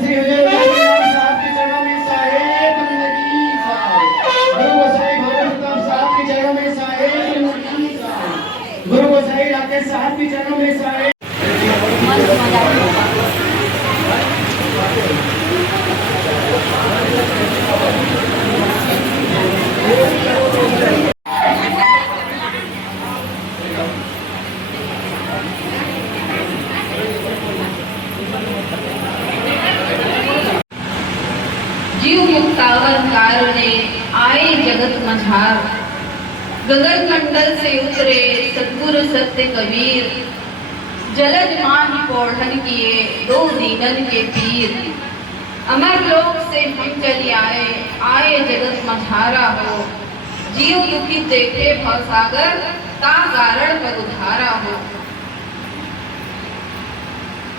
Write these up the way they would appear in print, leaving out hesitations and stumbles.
श्री हजरत साहब के चरणों में साहेब बंदगी साहब, गुरु गोसाई भगवत साहब के चरणों में साहेब बंदगी साहब, गुरु गोसाई राकेश साहब के चरणों में साहेब। जीव मुक्तावर कारणे आए जगत मझार, गगन मंडल से उतरे सद्गुरु सत्य कबीर, जलज मान पौढ़न किए दो दीनन के पीर। अमर लोक से हम चली आए, आए जगत मझारा हो, जीव दुखी देखे भवसागर, ता कारण पर उधारा हो।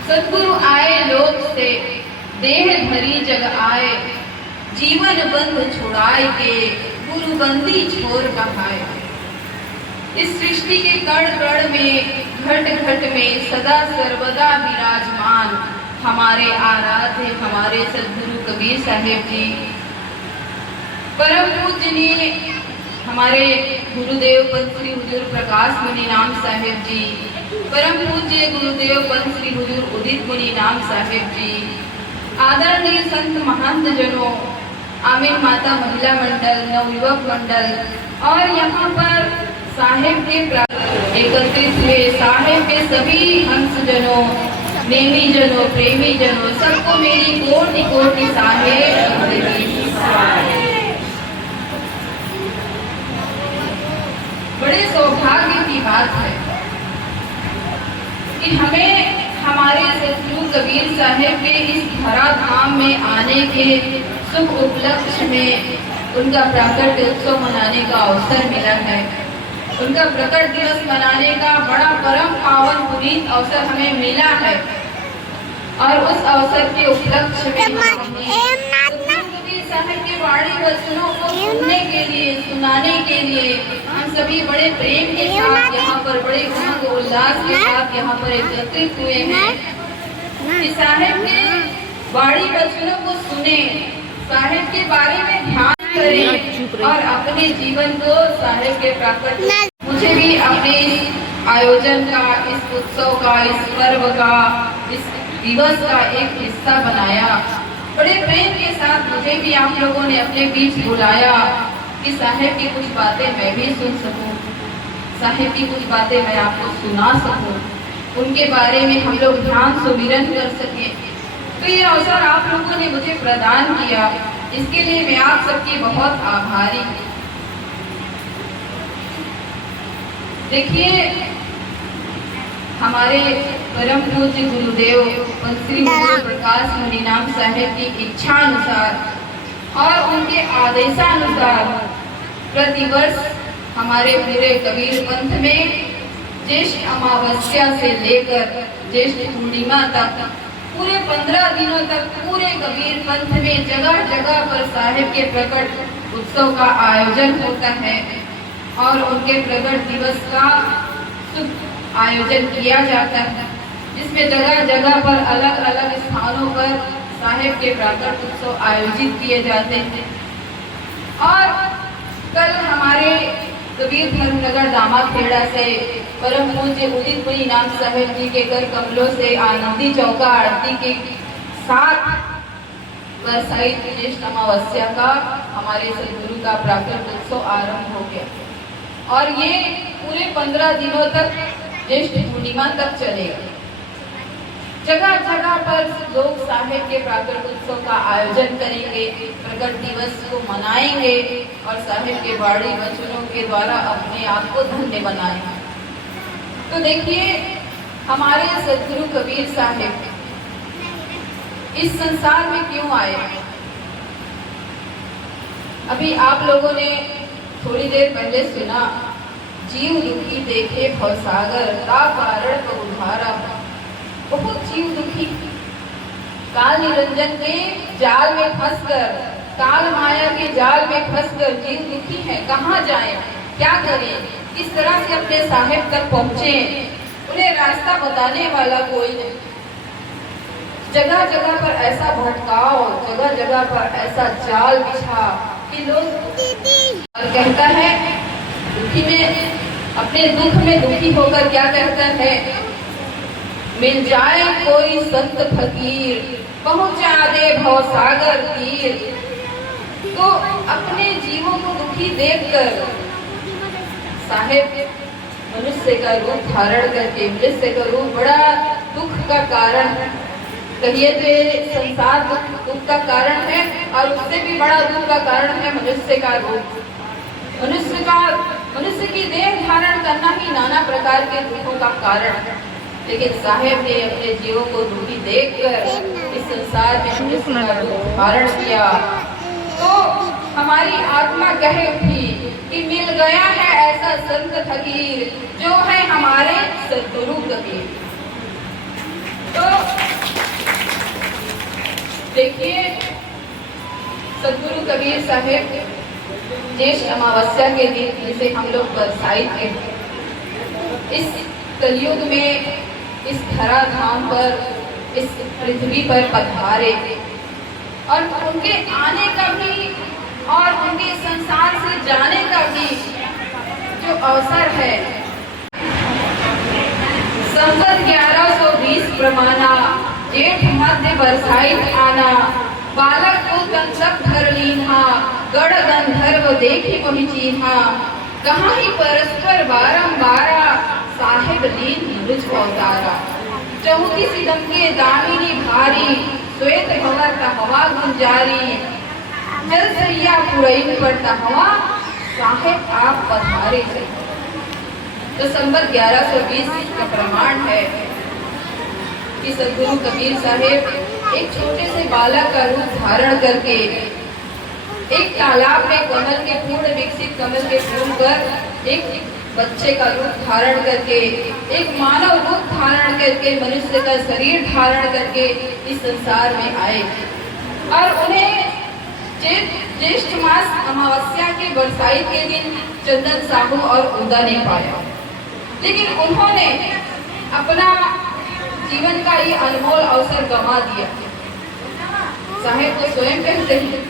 सद्गुरु आए लोक से, देह धरी जग आए, जीवन बंध छुड़ाए के गुरु बंदी छोर बहाए। इस सृष्टि के कण कण में, घट घट में सदा सर्वदा विराजमान हमारे आराध्य हमारे सद्गुरु कबीर साहिब जी, परम पूजनीय हमारे गुरुदेव पंत श्री हुजूर प्रकाश मुनि नाम साहिब जी, परम पूज्य गुरुदेव पंत श्री हुजूर उदित मुनि नाम साहिब जी, आदरणीय संत महंत जनों, आमिर माता महिला मंडल, नवयुवक मंडल और यहाँ पर साहेब के एकत्रित हुए साहेब के सभी हंसजनों, नेमी जनों, प्रेमी जनों, सबको मेरी कोटि कोटि साहेब। बड़े सौभाग्य की बात है कि हमें हमारे सद्गुरु कबीर साहेब के इस धराधाम में आने के शुभ उपलक्ष्य में उनका प्रकट उत्सव मनाने का अवसर मिला है। उनका प्रकट दिवस मनाने का बड़ा परम पावन पुनीत अवसर हमें मिला है और उस अवसर के उपलक्ष्य में कबीर साहब के वाणी वचनों को सुनने के लिए, सुनाने के लिए हम सभी बड़े प्रेम के साथ यहाँ पर, बड़े उमंग उल्लास के साथ यहाँ पर एकत्रित हुए हैं कि साहेब के वाणी वचनों को सुने, साहेब के बारे में ध्यान करें और अपने जीवन को साहेब के प्राकट। मुझे भी अपने इस आयोजन का, इस उत्सव का, इस पर्व का, इस दिवस का एक हिस्सा बनाया। बड़े प्रेम के साथ मुझे भी आप लोगों ने अपने बीच बुलाया कि साहेब की कुछ बातें मैं भी सुन सकूं, साहेब की कुछ बातें मैं आपको सुना सकूं, उनके बारे में हम लोग ध्यान सुमिरन कर सकें। तो ये अवसर आप लोगों ने मुझे प्रदान किया, इसके लिए मैं आप सबकी बहुत आभारी हूँ। देखिए, हमारे परम पूज्य गुरुदेव श्री प्रकाश मुनि नाम साहेब की इच्छा अनुसार और उनके आदेशानुसार प्रतिवर्ष हमारे पूरे कबीर पंथ में ज्येष्ठ अमावस्या से लेकर ज्येष्ठ पूर्णिमा तक पूरे 15 दिनों तक पूरे कबीर पंथ में जगह जगह पर साहेब के प्रकट उत्सव का आयोजन होता है और उनके प्रकट दिवस का शुभ आयोजन किया जाता है, जिसमें जगह जगह पर अलग अलग स्थानों पर साहेब के प्रकट उत्सव आयोजित किए जाते हैं। और कल हमारे कबीर धर्मनगर दामाखेड़ा से परम पूज्य उदित मुनि नाम साहेब जी के कर कमलों से आनंदी चौका आरती के साथ बरसाइत ज्येष्ठ अमावस्या का हमारे सद्गुरु का प्राकट उत्सव आरंभ हो गया और ये पूरे 15 दिनों तक ज्येष्ठ पूर्णिमा तक चलेगा। जगह जगह पर लोग साहेब के प्राकट उत्सव का आयोजन करेंगे, प्रकट दिवस को मनाएंगे और साहेब के वाणी वचनों के द्वारा अपने आप को धन्य बनाएंगे। तो देखिए, हमारे सद्गुरु कबीर साहेब इस संसार में क्यों आए? अभी आप लोगों ने थोड़ी देर पहले सुना, जीव दुखी देखे भवसागर, ता कारण को उधारा। बहुत जीव दुखी, काल निरंजन के जाल में फंसकर, काल माया के जाल में फंसकर जीव दुखी है। कहाँ जाएं, क्या करें, किस तरह से अपने साहेब तक पहुँचे? उन्हें रास्ता बताने वाला कोई नहीं। जगह जगह पर ऐसा भटकाव, जगह जगह पर ऐसा जाल बिछा कि लोग और कहता है दुखी में, अपने दुख में दुखी होकर क्या कहता है, मिल जाए कोई संत फकीर पहुंचा दे भवसागर तीर। तो अपने जीवों को दुखी देखकर साहेब मनुष्य का रूप धारण करके, मनुष्य का रूप बड़ा दुख का कारण, कहिए तो ये संसार दुख का कारण है और उससे भी बड़ा दुख का कारण है मनुष्य का रूप। मनुष्य की देह धारण करना ही नाना प्रकार के दुखों का कारण है। लेकिन साहेब ने अपने जीवों को दुखी देखकर इस संसार में मनुष्य का रूप धारण किया। तो हमारी आत्मा कह उठी कि मिल गया है ऐसा संत फकीर जो है हमारे सद्गुरु कबीर। तो देखिए सद्गुरु कबीर साहेब ज्येष्ठ अमावस्या के दिन, जिसे हम लोग बरसाइत कहते हैं, इस कलयुग में इस धरा धाम पर, इस पृथ्वी पर पधारे और उनके आने का भी और उनके संसार से जाने का भी जो अवसर है, संवत 1120 प्रमाणा जेठ मध्य बरसाइत आना, बालक को तंसक धर लीन्हा, गढ़ गंधर्व देखी मोहि चीन्हा, कहाँ ही परस्पर बारंबारा, साहिब लीन मुझ अवतारा। चौकी सिदम के दामिनी भारी, श्वेत भंवर का हवा गुंजारी, जल सैया पुरई पड़ता हवा, साहिब आप पधारे से। तो संवत 1120 का प्रमाण है कि सद्गुरु कबीर साहेब एक छोटे से बालक का रूप धारण करके, एक तालाब में कमल के पूर्ण विकसित कमल के फूल पर एक बच्चे का रूप धारण करके, एक मानव रूप धारण करके, मनुष्य का शरीर धारण करके इस संसार में आए और उन्हें ज्येष्ठ मास अमावस्या के बरसाइत के दिन चंदन साहू और उदा ने पाया। लेकिन उन्होंने अपना जीवन का ये अनमोल अवसर गंवा दिया। साहेब तो स्वयं कहते हैं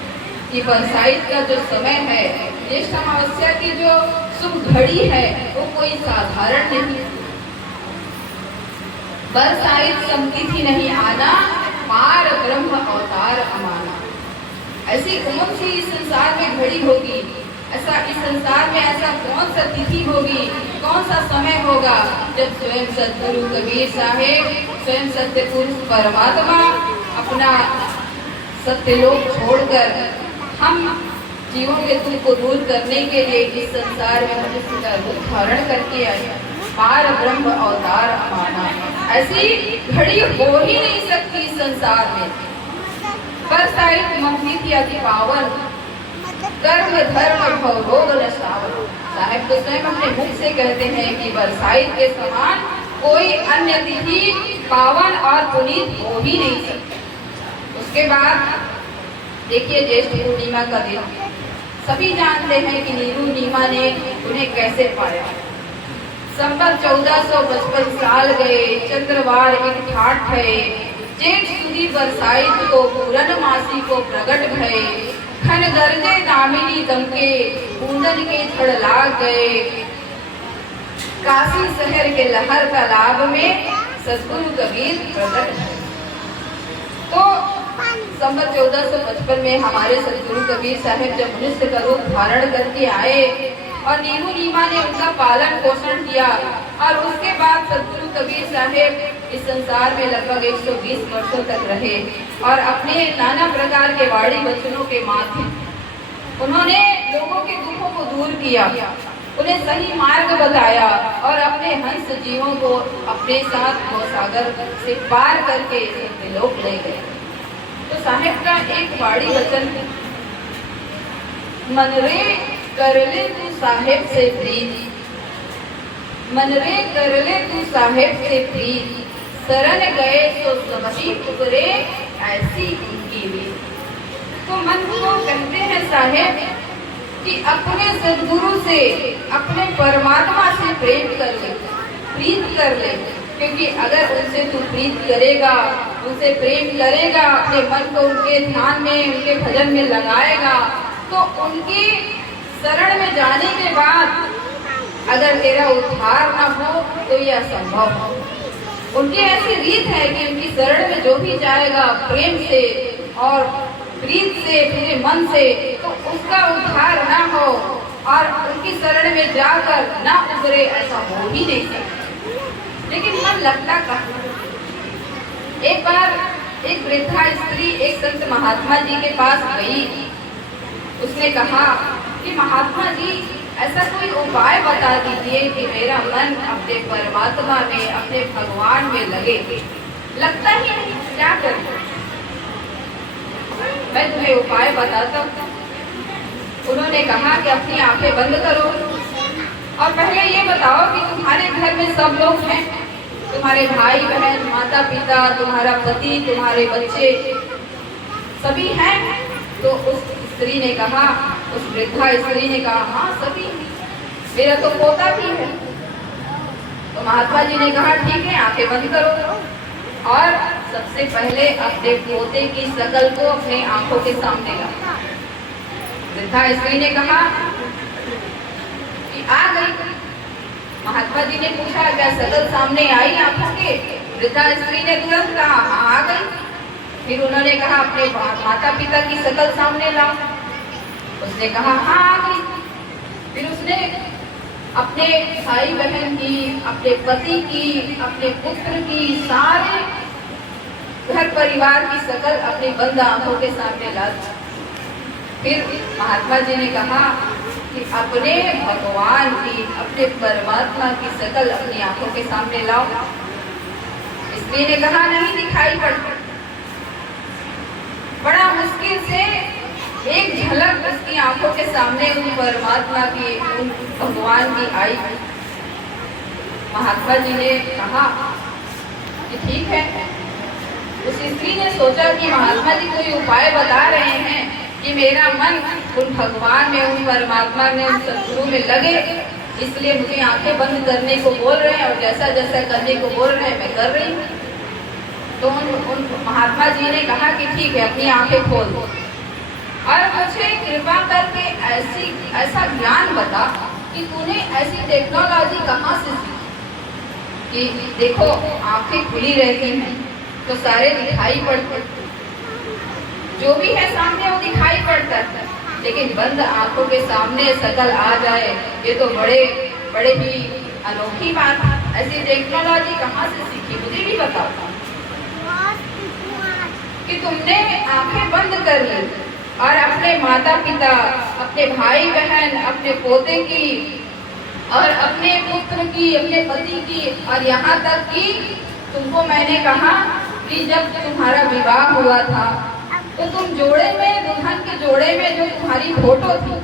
कि बरसाइत का जो समय है, ज्येष्ठ अमावस्या की जो शुभ घड़ी है, वो कोई साधारण नहीं। बरसाइत समतिथि नहीं आना, पार ब्रह्म अवतार अमाना। ऐसी कौन सी इस संसार में घड़ी होगी, ऐसा इस संसार में ऐसा कौन सा तिथि होगी, कौन सा समय होगा जब स्वयं सद्गुरु कबीर साहेब, स्वयं सत्य पुरुष परमात्मा अपना सत्यलोक छोड़कर हम जीवों के दुख को दूर करने के लिए इस संसार में मनुष्य का रूप धारण करके आए, पार ब्रह्म अवतार अमाना। ऐसी घड़ी हो ही नहीं सकती इस संसार में। बरसाइत ममतिथि अति पावन, कर्म धर्म भव रोग नशावन। साहेब तो स्वयं अपने मुख से कहते हैं कि बरसाइत के समान कोई अन्य तिथि पावन और पुनीत हो ही नहीं सकती। उसके बाद देखिए ज्येष्ठ पूर्णिमा का दिन, सभी जानते हैं कि नीरू-नीमा ने उन्हें कैसे पाया। संवत 1455 साल गए, चंद्रवार एक ठाठ है, जेठ सुदी बरसाइत को पूरन मासी को प्रगट भये, खन गर्जे दामिनी दमके, बूंदन के झड़ लाग गए, काशी शहर के लहर तालाब में सद्गुरु कबीर प्रकट भये। तो संवत 1455 में हमारे सद्गुरु कबीर साहब जब मनुष्य का रूप धारण करके आए और नीरू-नीमा ने उनका पालन पोषण किया और उसके बाद सद्गुरु कबीर साहब इस संसार में लगभग 120 वर्षों तक रहे और अपने नाना प्रकार के वाणी वचनों के माध्यम उन्होंने लोगों के दुखों को दूर किया, उन्हें सही मार्ग बताया और अपने हंस जीवों को अपने साथ भवसागर से पार करके सत्यलोक ले गए। तो साहेब का एक वाणी वचन, मन रे कर ले तू साहेब से प्रीत, मन रे कर ले तू साहेब से प्रीत, शरण गए तो सबकी उबरे ऐसी उनकी रीत। तो मन को कहते हैं साहेब कि अपने सद्गुरु से, अपने परमात्मा से प्रेम कर ले, प्रीत कर ले, क्योंकि अगर उनसे तू प्रीत करेगा उनसे प्रेम करेगा, अपने मन को उनके ध्यान में, उनके भजन में लगाएगा, तो उनकी शरण में जाने के बाद अगर तेरा उद्धार न हो तो यह असंभव हो। उनकी ऐसी रीत है कि उनकी शरण में जो भी जाएगा प्रेम से और प्रीत से, पूरे मन से, तो उसका उद्धार ना हो, और उनकी शरण में जाकर ना उतरे, ऐसा हो ही नहीं सकता। लेकिन मन लगता कहाँ? एक बार एक वृद्धा स्त्री एक संत महात्मा जी के पास गई। उसने कहा कि महात्मा जी, ऐसा कोई उपाय बता दीजिए कि मेरा मन अपने परमात्मा में, अपने भगवान में लगे। लगता ही नहीं, क्या करूं? मैं तुम्हें उपाय बताता हूं। उन्होंने कहा कि अपनी आंखें बंद करो और पहले ये बताओ कि तुम्हारे घर में सब लोग हैं, तुम्हारे भाई बहन, माता पिता, तुम्हारा पति, तुम्हारे बच्चे, सभी हैं? तो उस स्त्री ने कहा, उस वृद्धा स्त्री ने कहा, हाँ सभी, मेरा तो पोता भी है। तो महात्मा जी ने कहा, ठीक है, आंखें बंद करो और सबसे पहले अपने पोते की शकल को अपने आंखों के सामने लाओ। वृद्धा स्त्री ने कहा कि आ गई। महात्मा जी ने पूछा, क्या शकल सामने आई आंखों के? वृद्धा स्त्री ने तुरंत कहा, हाँ आ गई। फिर उन्होंने कहा, अपने माता पिता की शकल सामने लाओ। उसने कहा, हाँ आ गई। फिर उसने अपने भाई बहन की, अपने पति की, अपने पुत्र की, सारे घर परिवार की शकल अपनी बंद आंखों के सामने ला दी। फिर महात्मा जी ने कहा कि अपने भगवान की, अपने परमात्मा की शकल अपनी आंखों के सामने लाओ। स्त्री ने कहा, नहीं दिखाई पड़ती। बड़ा मुश्किल से एक झलक उसकी आंखों के सामने उन परमात्मा की, उन भगवान की आई। महात्मा जी ने कहा कि ठीक है। उस स्त्री ने सोचा कि महात्मा जी कोई उपाय बता रहे हैं कि मेरा मन उन भगवान में, उन परमात्मा में, उन सद्गुरु में लगे, इसलिए मुझे आंखें बंद करने को बोल रहे हैं और जैसा जैसा करने को बोल रहे हैं मैं कर रही हूँ। तो उन महात्मा जी ने कहा कि ठीक है, अपनी आंखें खोल दो और मुझे कृपा करके ऐसा ज्ञान बता कि तूने ऐसी टेक्नोलॉजी कहाँ से सीखी कि देखो आंखें खुली रहती हैं तो सारे दिखाई पड़ते, जो भी है सामने वो दिखाई पड़ता है, लेकिन बंद आंखों के सामने शकल आ जाए, ये तो बड़े ही अनोखी बात है। ऐसी टेक्नोलॉजी कहाँ से सीखी, मुझे भी बताओ। कि तुमने आंखें बंद कर ली और अपने माता पिता, अपने भाई बहन, अपने पोते की और अपने पुत्र की, अपने पति की, और यहाँ तक कि तुमको मैंने कहा कि जब तुम्हारा विवाह हुआ था तो तुम जोड़े में, दुल्हन के जोड़े में जो तुम्हारी फोटो थी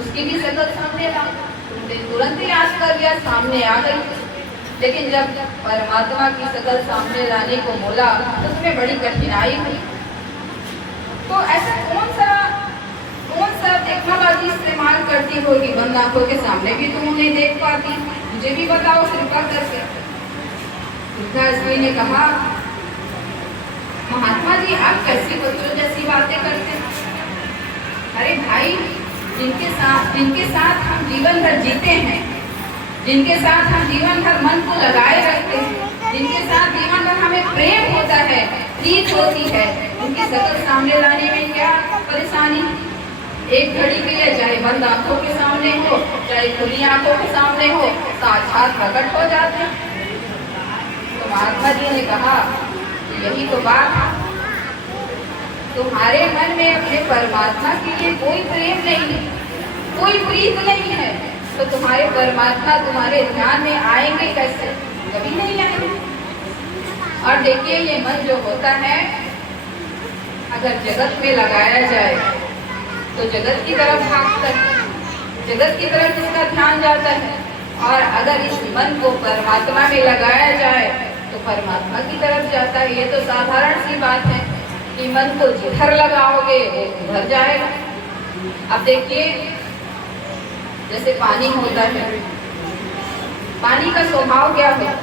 उसकी भी शकल सामने ला। तुमने तुरंत ही याद कर लिया, सामने आ गई। लेकिन जब परमात्मा की शकल सामने लाने को बोला तो उसमें बड़ी कठिनाई हुई। तो ऐसा कौन सा टेक्नोलॉजी इस्तेमाल करती होगी, बंद आंखों के सामने भी तुम नहीं देख पाती, मुझे भी बताओ कृपा करके। वृद्धा स्त्री ने कहा, महात्मा जी आप कैसी बच्चों जैसी बातें करते हैं? अरे भाई, जिनके साथ हम जीवन भर जीते हैं, जिनके साथ हम जीवन भर मन को लगाए रखते हैं, जिनके साथ जीवन भर हमें प्रेम होता है, प्रीत होती है, उनकी शकल सामने लाने में क्या परेशानी? एक घड़ी के लिए चाहे बंद आंखों के सामने हो, चाहे खुली आंखों के सामने हो, साक्षात प्रकट हो जाते हैं। तो महात्मा जी ने कहा, यही तो बात है, तुम्हारे मन में अपने परमात्मा के लिए कोई प्रेम नहीं है, कोई प्रीत नहीं है, तो तुम्हारे परमात्मा तुम्हारे ध्यान में आएंगे कैसे? कभी नहीं आएंगे। और देखिए, ये मन जो होता है अगर जगत में लगाया जाए तो जगत की तरफ भागता है, जगत की तरफ इसका ध्यान जाता है, और अगर इस मन को परमात्मा में लगाया जाए तो परमात्मा की तरफ जाता है। ये तो साधारण सी बात है कि मन को जिधर लगाओगे वो उधर जाएगा। अब देखिए, जैसे पानी होता है, पानी का स्वभाव क्या है?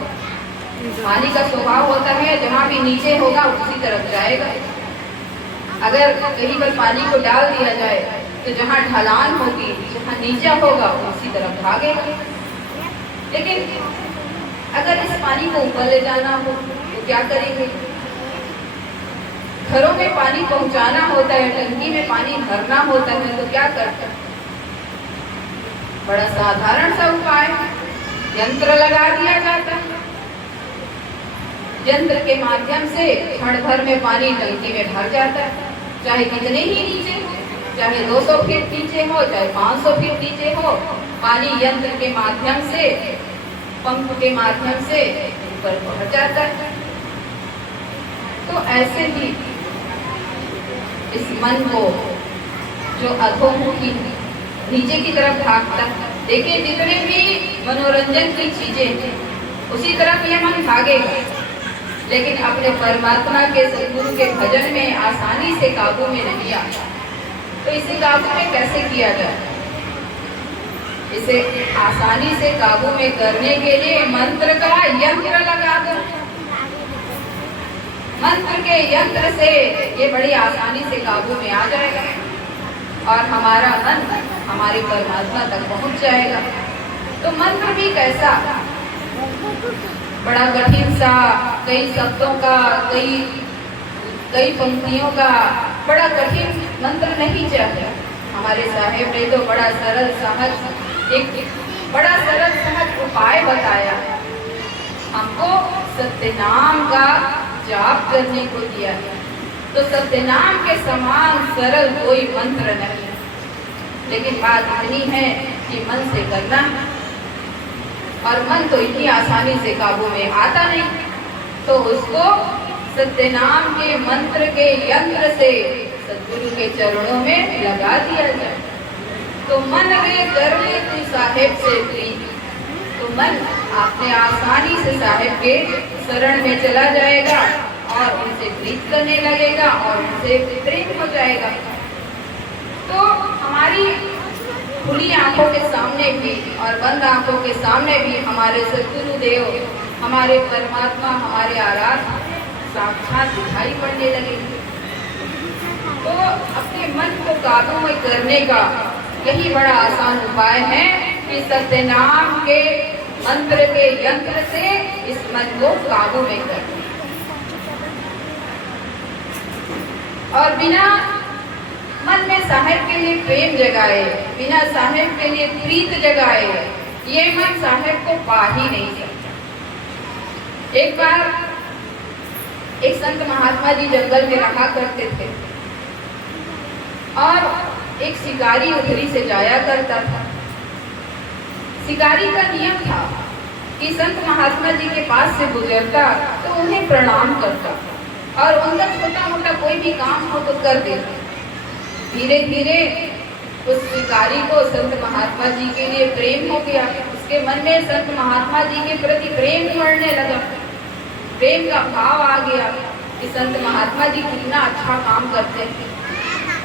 पानी का स्वभाव होता है जहाँ भी नीचे होगा उसी तरफ जाएगा। अगर कहीं पर पानी को डाल दिया जाए तो जहाँ ढलान होगी, जहाँ नीचा होगा उसी तरफ भागेगा। लेकिन अगर इस पानी को ऊपर ले जाना हो तो क्या करेंगे? घरों में पानी पहुंचाना होता है, टंकी में पानी भरना होता है, तो क्या करते हैं? बड़ा साधारण सा उपाय, यंत्र लगा दिया जाता है। यंत्र के माध्यम से क्षण भर में पानी टंकी में भर जाता है, चाहे कितने ही नीचे हो, चाहे 200 फीट नीचे हो, चाहे 500 फीट नीचे हो, पानी यंत्र के माध्यम से, पंप के माध्यम से ऊपर पहुंच जाता है। तो ऐसे ही इस मन को जो अधोमुखी नीचे की तरफ भागता है, देखिए जितने भी मनोरंजन की चीजें हैं उसी तरफ ये मन भागेगा, लेकिन अपने परमात्मा के सद्गुरु के भजन में आसानी से काबू में नहीं आता। तो इसे काबू में कैसे किया जाए? इसे आसानी से काबू में करने के लिए मंत्र का यंत्र लगा दो। मंत्र के यंत्र से ये बड़ी आसानी से काबू में आ जाएगा और हमारा मन हमारे परमात्मा तक पहुंच जाएगा। तो मंत्र भी कैसा, बड़ा कठिन सा, कई शब्दों का, कई पंक्तियों का बड़ा कठिन मंत्र नहीं चाहिए। हमारे साहेब ने तो बड़ा सरल सहज, एक बड़ा सरल सहज उपाय बताया। हमको सत्यनाम का जाप करने को दिया है। तो सत्यनाम के समान सरल कोई मंत्र नहीं, लेकिन बात इतनी है कि मन से करना है, और मन तो इतनी आसानी से काबू में आता नहीं। तो उसको सत्यनाम के मंत्र के यंत्र से सद्गुरु के चरणों में लगा दिया जाए। तो मन रे कर ले तू साहेब से प्रीत, तो मन आपने आसानी से साहेब के शरण में चला जाएगा और उनसे प्रीत करने लगेगा और उनसे प्रेम हो जाएगा। तो हमारी खुली आंखों के सामने भी और बंद आंखों के सामने भी हमारे सद्गुरु देव, हमारे परमात्मा, हमारे आराध्य साक्षात दिखाई पड़ने लगेंगे। तो अपने मन को काबू में करने का यही बड़ा आसान उपाय है कि सत्यनाम के मंत्र के यंत्र से इस मन को काबू में करना। और बिना मन में साहेब के लिए प्रेम जगाए, बिना साहेब के लिए प्रीत जगाए, ये मन साहेब को पा ही नहीं सकता। एक बार एक संत महात्मा जी जंगल में रहा करते थे और एक शिकारी उधरी से जाया करता था। शिकारी का नियम था कि संत महात्मा जी के पास से गुजरता तो उन्हें प्रणाम करता और उनका छोटा मोटा कोई भी काम हो तो कर देता। धीरे धीरे उस शिकारी को संत महात्मा जी के लिए प्रेम हो गया। उसके मन में संत महात्मा जी के प्रति प्रेम बढ़ने लगा, प्रेम का भाव आ गया कि संत महात्मा जी कितना अच्छा काम करते हैं।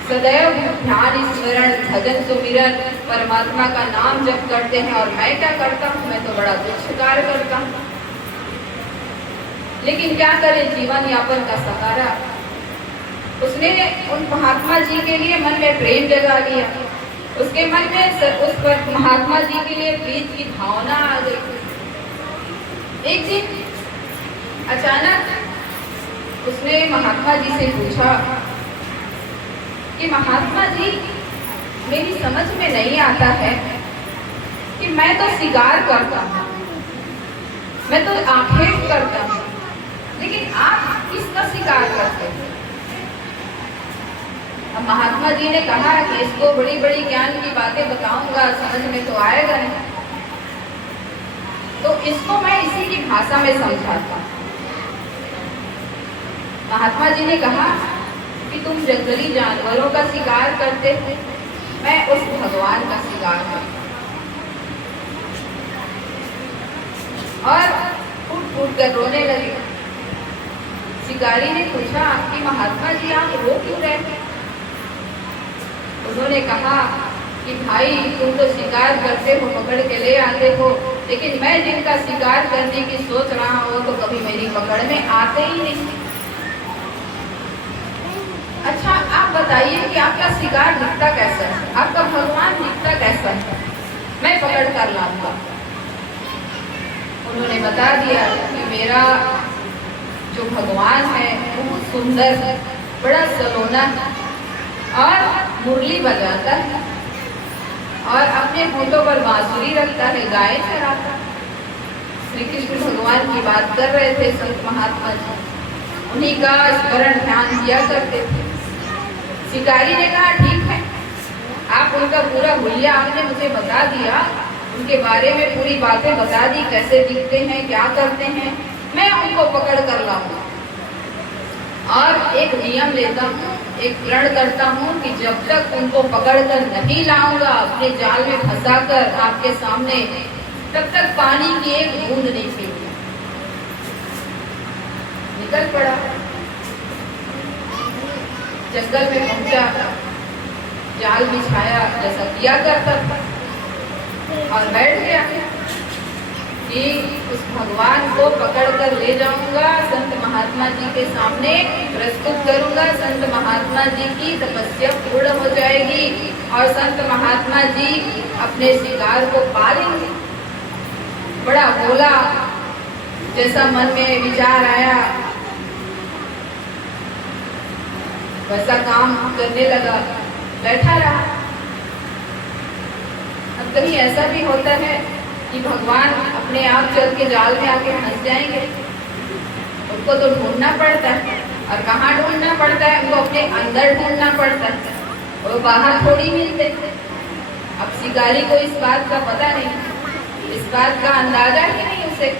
सदैव ध्यान स्मरण भजन सुमिरन परमात्मा का नाम जप करते हैं, और मैं क्या करता हूँ, मैं तो बड़ा तुच्छ कार्य करता हूँ। लेकिन क्या करें, जीवन यापन का सहारा। उसने उन महात्मा जी के लिए मन में प्रेम जगा लिया, उसके मन में उस पर महात्मा जी के लिए प्रीत की भावना आ गई। एक दिन अचानक उसने महात्मा जी से पूछा कि महात्मा जी, मेरी समझ में नहीं आता है कि मैं तो शिकार करता हूँ, मैं तो आखेट करता हूँ, लेकिन आप किसका शिकार करते हैं? अब महात्मा जी ने कहा कि इसको बड़ी बड़ी ज्ञान की बातें बताऊंगा, समझ में तो आएगा नहीं, तो इसको मैं इसी की भाषा में समझाता हूँ। महात्मा जी ने कहा कि तुम जंगली जानवरों का शिकार करते हो, मैं उस भगवान का शिकार करता हूँ। और फूट फूट कर रोने लगे। शिकारी ने पूछा कि महात्मा जी आप रो क्यों रहे हैं? उन्होंने कहा कि भाई तुम तो शिकार करते हो, पकड़ के ले आते हो, लेकिन मैं जिनका शिकार करने की सोच रहा हूँ तो कभी मेरी पकड़ में आते ही नहीं। अच्छा, आप बताइए कि आपका शिकार दिखता कैसा है, आपका भगवान दिखता कैसा है, मैं पकड़ कर लाऊंगा। उन्होंने बता दिया कि मेरा जो भगवान है बहुत सुंदर, बड़ा सलोना और मुरली बजाता है और अपने होठों पर बांसुरी रखता है, गाय चराता है। श्री कृष्ण भगवान की बात कर रहे थे संत महात्मा जी, उन्हीं का स्मरण ध्यान किया करते थे। शिकारी ने कहा ठीक है, आप उनका पूरा हुलिया आपने मुझे बता दिया, उनके बारे में पूरी बातें बता दी, कैसे दिखते हैं, क्या करते हैं, मैं उनको पकड़ कर लाऊंगा। और एक नियम लेता हूँ, एक प्रण करता हूँ कि जब तक उनको पकड़ कर नहीं लाऊंगा अपने जाल में फंसा कर आपके सामने, तब तक पानी की एक बूंद नहीं पीऊंगा। निकल पड़ा, जंगल में पहुंचा, जाल बिछाया जैसा किया करता था और बैठ गया कि उस भगवान को पकड़ कर ले जाऊंगा, संत महात्मा जी के सामने प्रस्तुत करूंगा, संत महात्मा जी की तपस्या पूर्ण हो जाएगी और संत महात्मा जी अपने शिकार को पा लेंगे। बड़ा बोला, जैसा मन में विचार आया वैसा काम करने लगा, बैठा रहा। अब कहीं ऐसा भी होता है कि भगवान अपने आप चल के जाल में आके फंस जाएंगे, उनको तो ढूंढना पड़ता है। और कहाँ ढूंढना पड़ता है? उनको अपने अंदर ढूंढना पड़ता है, वो बाहर थोड़ी मिलते। अब शिकारी को इस बात का पता नहीं, इस बात का अंदाजा ही नहीं उसे।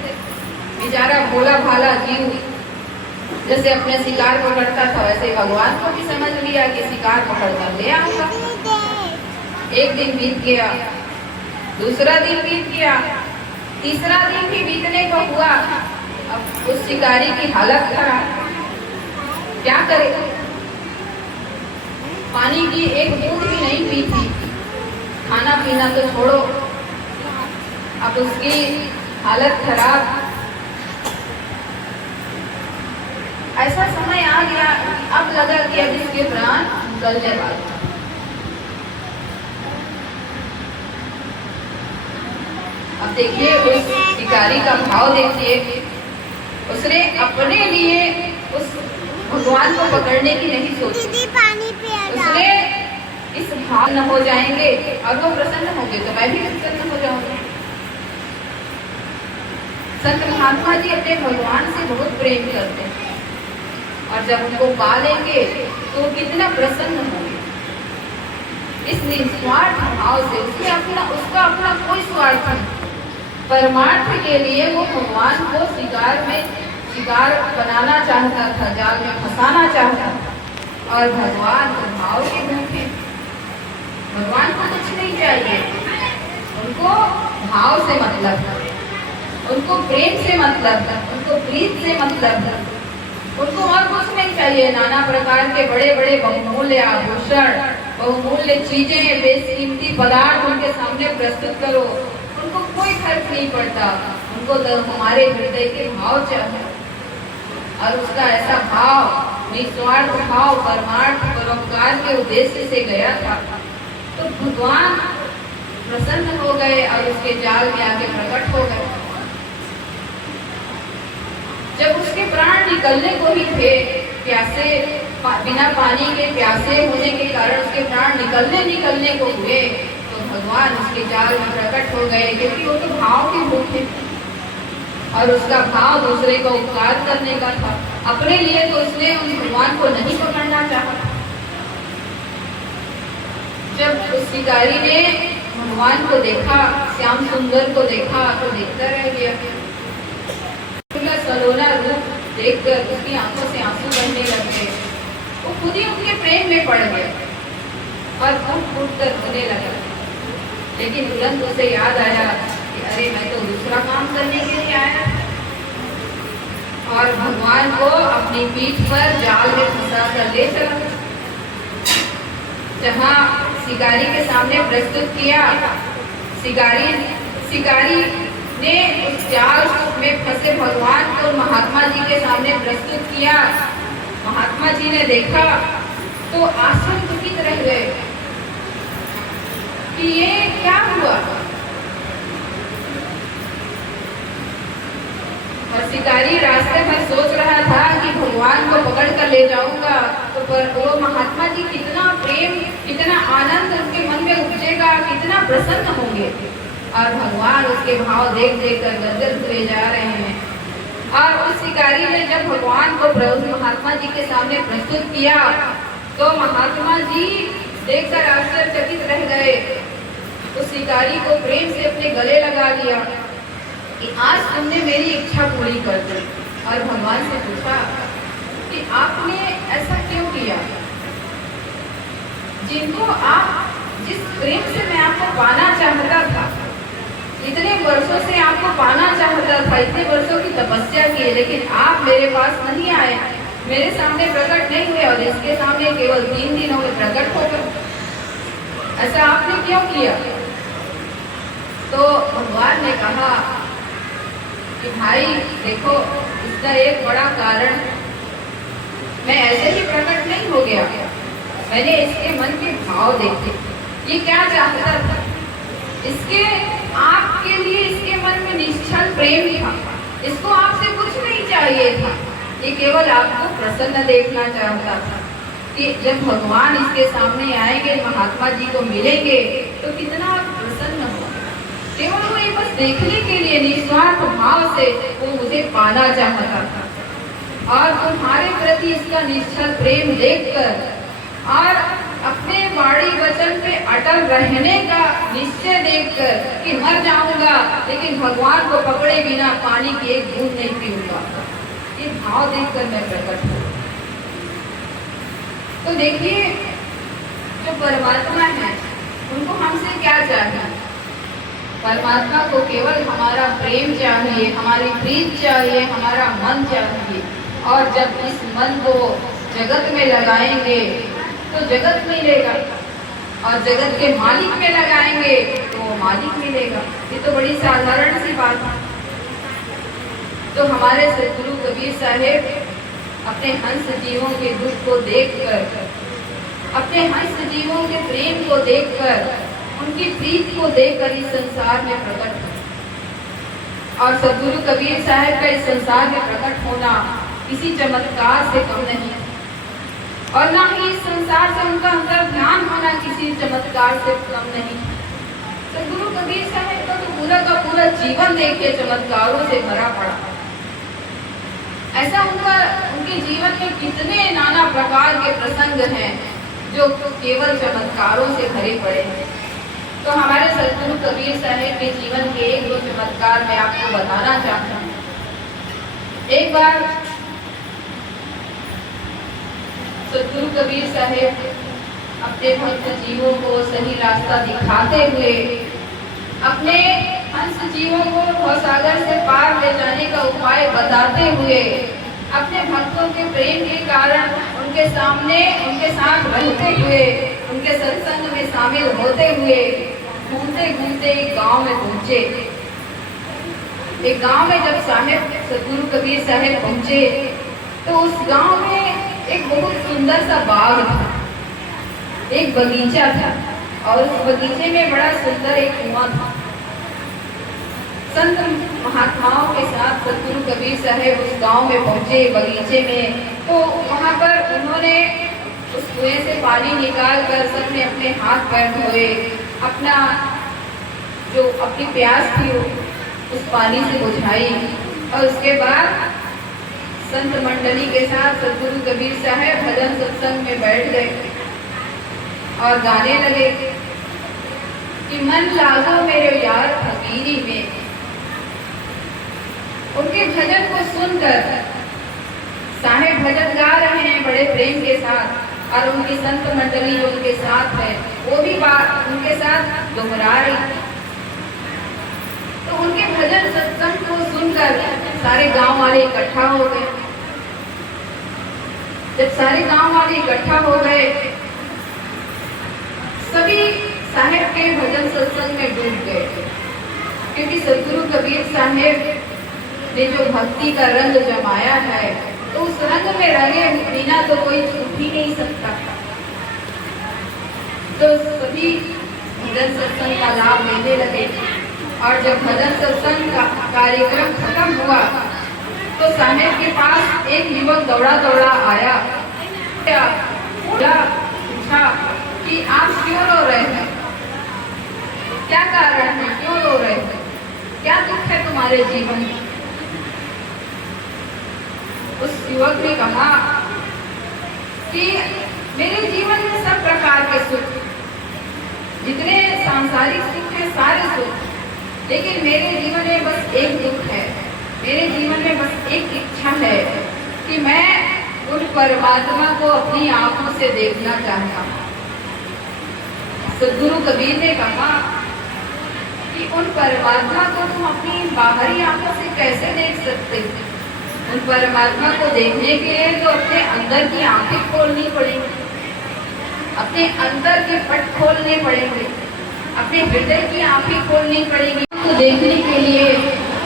बेचारा भोला भाला जीव जैसे अपने शिकार पकड़ता था, वैसे भगवान को भी समझ लिया कि शिकार पकड़ कर ले आऊंगा। एक दिन बीत गया, दूसरा दिन बीत गया, तीसरा दिन भी बीतने को हुआ। अब उस शिकारी की हालत खराब, क्या करे? पानी की एक बूंद भी नहीं पी थी, खाना पीना तो छोड़ो, अब उसकी हालत खराब। ऐसा समय आ गया, अब लगा कि अब इसके प्राण निकलने वाले। अब देखिए उस शिकारी का भाव देखिए, उसने अपने लिए उस भगवान को पकड़ने की नहीं सोची, उसने इस भाव न हो जाएंगे और वो प्रसन्न होंगे तो मैं भी प्रसन्न हो जाऊंगा। संत महात्मा जी अपने भगवान से बहुत प्रेम करते हैं और जब उनको पा लेंगे तो कितना प्रसन्न होंगे। इस निस्वार्थ भाव से उसका अपना कोई स्वार्थ नहीं, परमार्थ के लिए वो भगवान को शिकार बनाना चाहता था, जाल में फंसाना चाहता था। और भगवान तो भाव के भूखे, भगवान को कुछ नहीं चाहिए, उनको भाव से मतलब था, उनको प्रेम से मतलब था, उनको प्रीत से मतलब था, उनको और कुछ नहीं चाहिए। नाना प्रकार के बड़े बड़े बहुमूल्य आभूषण, बहुमूल्य चीजें, बेशकीमती पदार्थ उनके सामने प्रस्तुत करो, उनको कोई फर्क नहीं पड़ता, उनको तो हमारे हृदय के भाव चाहिए। और उसका ऐसा भाव, निस्वार्थ भाव, परमार्थ परोपकार के उद्देश्य से गया था, तो भगवान प्रसन्न हो गए और उसके जाल में आके प्रकट हो गए। जब उसके प्राण निकलने को ही थे, प्यासे, बिना पानी के प्यासे होने के कारण उसके प्राण निकलने को हुए, तो भगवान उसके जाल में प्रकट हो गए, क्योंकि वो तो भाव के भूखे और उसका भाव दूसरे को उपकार करने का था। अपने लिए तो उसने उस भगवान को नहीं पकड़ना चाहा। जब उस शिकारी ने भगवान को देखा, श्याम सुंदर को देखा, तो देखता रह गया। उनका सलोना रूप देखकर उसकी आंखों से आंसू बहने लगे। वो खुद ही उनके प्रेम में पड़ गया और फूट कर रोने लगा। लेकिन तुरंत उसे याद आया कि अरे मैं तो दूसरा काम करने के लिए आया था, और भगवान को अपनी पीठ पर जाल में फंसा कर ले चला। जहाँ शिकारी के सामने प्रस्तुत किया, शिकारी ने उस जाल में फंसे भगवान को महात्मा जी के सामने प्रस्तुत किया। महात्मा जी ने देखा तो आश्चर्यचकित रह गए कि ये क्या हुआ। और शिकारी रास्ते में सोच रहा था कि भगवान को पकड़ कर ले जाऊंगा तो पर वो महात्मा जी कितना प्रेम, कितना आनंद उनके मन में उपजेगा, कितना प्रसन्न होंगे। और भगवान उसके भाव देख देख कर गदगद हुए जा रहे हैं। और उस शिकारी ने जब भगवान को महात्मा जी के सामने प्रस्तुत किया तो महात्मा जी देखकर आश्चर्यचकित रह गए। उस शिकारी को प्रेम से अपने गले लगा लिया कि आज तुमने मेरी इच्छा पूरी कर दी। और भगवान से पूछा कि आपने ऐसा क्यों किया? जिनको आप, जिस प्रेम से मैं आपको पाना चाहता था, इतने वर्षों से आपको पाना चाहता था, इतने वर्षों की तपस्या की, लेकिन आप मेरे पास नहीं आए, मेरे सामने प्रकट नहीं हुए और इसके सामने केवल 3 दिनों में प्रकट हो गए। ऐसा आपने क्यों किया? तो भगवान ने कहा कि भाई देखो, इसका एक बड़ा कारण, मैं ऐसे ही प्रकट नहीं हो गया, मैंने इसके मन के भाव देखे, ये क्या चाहता था। इसके आपके लिए इसके मन में निश्चल प्रेम था, इसको आपसे कुछ नहीं चाहिए था, ये केवल आपको प्रसन्न देखना चाहता था कि जब भगवान इसके सामने आएंगे, महात्मा जी को मिलेंगे तो कितना प्रसन्न हो। केवल वो ये बस देखने के लिए निस्वार्थ भाव से वो मुझे पाना चाहता था। और तुम्हारे प्रति इसका निश्चल प्रेम देखकर और अपने वाणी वचन पे अटल रहने का निश्चय देखकर कि मर जाऊंगा लेकिन भगवान को पकड़े बिना पानी की एक बूंद नहीं पीऊंगा, ये भाव देखकर मैं प्रकट हूँ। तो देखिए, जो परमात्मा है उनको हमसे क्या चाहिए? परमात्मा को केवल हमारा प्रेम चाहिए, हमारी प्रीत चाहिए, हमारा मन चाहिए। और जब इस मन को जगत में लगाएंगे तो जगत मिलेगा, और जगत के मालिक में लगाएंगे तो मालिक मिलेगा। ये तो बड़ी साधारण सी बात है। तो हमारे सद्गुरु कबीर साहेब अपने हंस जीवों के दुख को देखकर, अपने हंस जीवों के प्रेम को देखकर, उनकी प्रीत को देखकर इस संसार में प्रकट हो। और सद्गुरु कबीर साहब का इस संसार में प्रकट होना किसी चमत्कार से कम नहीं, और ना ही इस संसार से उनका अंतर ध्यान होना किसी चमत्कार से कम नहीं। सद्गुरु कबीर साहब का तो पूरा का पूरा जीवन देखिए चमत्कारों से भरा पड़ा। ऐसा उनके जीवन में कितने नाना प्रकार के प्रसंग हैं जो केवल चमत्कारों से भरे पड़े हैं। तो हमारे सद्गुरु कबीर साहब के जीवन के 1-2 चमत्कार मैं आपको बताना चाहता हूँ। एक बार सद्गुरु कबीर साहब अपने भक्त जीवों को सही रास्ता दिखाते हुए, अपने हंस जीवों को भवसागर से पार ले जाने का उपाय बताते हुए, अपने भक्तों के प्रेम के कारण उनके सामने, उनके साथ रहते हुए, उनके सत्संग में शामिल होते हुए घूमते घूमते एक गांव में पहुंचे। एक गांव में जब साहेब सद्गुरु कबीर साहब पहुंचे तो उस गांव में एक बहुत सुंदर सा बाग था, एक बगीचा था, और उस बगीचे में बड़ा सुंदर एक कुआं था। संत महात्माओं के साथ सद्गुरु कबीर साहब उस गांव में पहुंचे बगीचे में, तो वहां पर उन्होंने उस कुएं से पानी निकाल कर सबने अपने हाथ पैर धोए, अपना जो अपनी प्यास थी उस पानी से बुझाई, और उसके बाद संत मंडली के साथ सद्गुरु कबीर साहब भजन सत्संग में बैठ गए और गाने लगे कि मन लागो मेरे यार फकीरी में। उनके भजन को सुनकर साहेब भजन गा रहे हैं बड़े प्रेम के साथ, और उनकी संत मंडली जो उनके साथ है वो भी बात उनके साथ दोहरा रही। तो उनके भजन सत्संग को सुनकर सारे गांव वाले इकट्ठा हो गए। जब सारे गांव वाले इकट्ठा हो गए, सभी साहेब के भजन सत्संग में डूब गए। क्योंकि सदगुरु कबीर साहिब ने जो भक्ति का रंग जमाया है, तो उस रंग में रंगे बिना तो कोई छूट ही नहीं सकता। तो सभी भजन सत्संग का लाभ लेने लगे, और जब भजन सत्संग का कार्यक्रम खत्म हुआ तो साहेब के पास एक युवक दौड़ा दौड़ा आया, पूछा कि आप क्यों रो रहे हैं, क्या कारण है, क्यों रो रहे हैं, क्या दुख है तुम्हारे जीवन में। उस युवक ने कहा कि मेरे जीवन में सब प्रकार के सुख, जितने सांसारिक सुख है सारे सुख, लेकिन मेरे जीवन में बस एक दुख है, मेरे जीवन में बस एक इच्छा है कि मैं उन परमात्मा को अपनी आंखों से देखना चाहता हूँ। सदगुरु कबीर ने कहा कि उन परमात्मा को तुम अपनी बाहरी आंखों से कैसे देख सकते हो। उन परमात्मा को देखने के लिए तो अपने अंदर की आंखें खोलनी पड़ेंगी, अपने अंदर के पट खोलने पड़ेंगे, अपने हृदय की आंखें खोलनी पड़ेंगी। तो देखने के लिए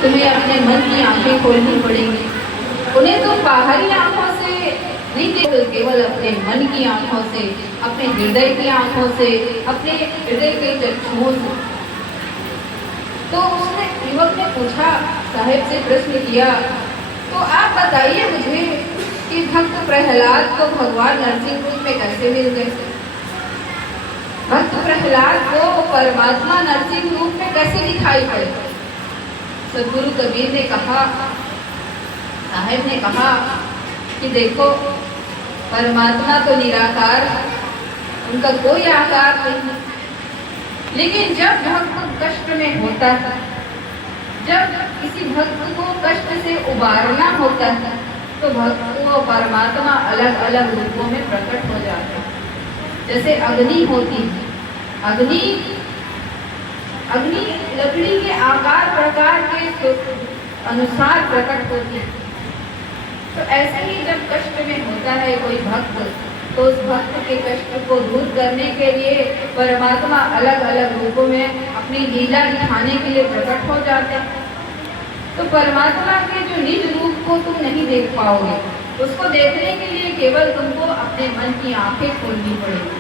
तुम्हें अपने मन की आंखें खोलनी पड़ेंगी। उन्हें तो बाहरी आंखों से नहीं देखो, केवल अपने मन की आंखों से, अपने हृदय की आंखों से, अपने हृदय के चक्षुओं से। तो उसने युवक ने पूछा, साहेब से प्रश्न किया, तो आप बताइए मुझे कि भक्त प्रहलाद को भगवान नरसिंह रूप में कैसे मिल गए। भक्त प्रहलाद को परमात्मा नरसिंह रूप में कैसे दिखाई पड़े। सदगुरु कबीर ने कहा, साहेब ने कहा कि देखो परमात्मा तो निराकार, उनका कोई आकार नहीं, लेकिन जब भक्त कष्ट में होता है, जब किसी भक्त को कष्ट से उबारना होता है, तो भक्त को परमात्मा अलग अलग रूपों में प्रकट हो जाता है। जैसे अग्नि होती है, अग्नि लकड़ी के आकार प्रकार के अनुसार प्रकट होती है। तो ऐसे ही जब कष्ट में होता है कोई भक्त, तो उस भक्त के कष्ट को दूर करने के लिए परमात्मा अलग अलग रूपों में अपनी लीला दिखाने के लिए प्रकट हो जाते हैं। तो परमात्मा के जो निज रूप को तुम नहीं देख पाओगे, उसको देखने के लिए केवल तुमको अपने मन की आंखें खोलनी पड़ेगी,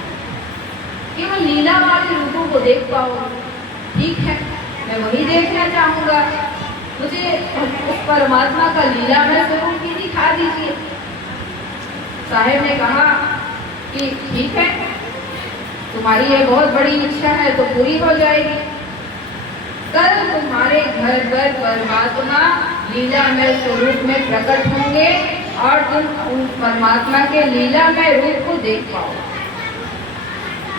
केवल लीला वाले रूपों को देख पाओगे। ठीक है, मैं वही देखना चाहूँगा, मुझे उस परमात्मा का लीला में स्वरूप भी दिखा दीजिए। साहेब ने कहा कि ठीक है, तुम्हारी ये बहुत बड़ी इच्छा है तो पूरी हो जाएगी। कल तुम्हारे घर पर परमात्मा लीला में स्वरूप में प्रकट होंगे और तुम उन परमात्मा के लीला में रूप को देख पाओ।